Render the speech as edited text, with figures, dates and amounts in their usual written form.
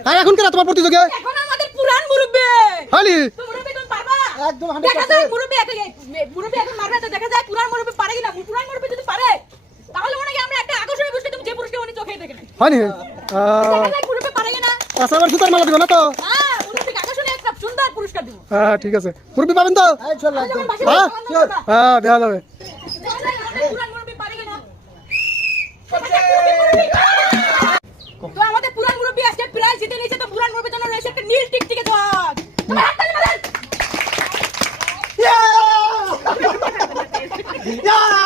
আর এখন কেন তোমার প্রতিযোগিতা? এখন আমাদের পুরান মুরব্বি হালি তো মুরব্বি তুমি পারবা একদম দেখা যায় 100% মুরব্বি এখন মারবে তো দেখা যায় পুরান মুরব্বি পারে কিনা পুরান মুরব্বি যদি পারে তাহলে মনে হয় আমরা একটা আকর্ষণীয় পুরস্কার তুমি যে পুরস্কার উনি চোখে দেখে নাই হানি দেখা যায় মুরব্বি পারে কিনা আচ্ছা আবার জুতার মালা দিব না তো? হ্যাঁ মুরব্বি আকর্ষণীয় একটা সুন্দর পুরস্কার দিব হ্যাঁ ঠিক আছে, মুরব্বি পাবেন তো? ইনশাআল্লাহ একদম হ্যাঁ হ্যাঁ দেখা যাবে। পুরান মুরব্বি পারে কিনা তো আমাদের পুরান মুরব্বি আজকে প্রাইজ জিতে নিয়েছে তো পুরান মুরব্বির জন্য রয়েছে একটা নীল টিকটিকি জগ তোমার হাততালি মারেন Yeah!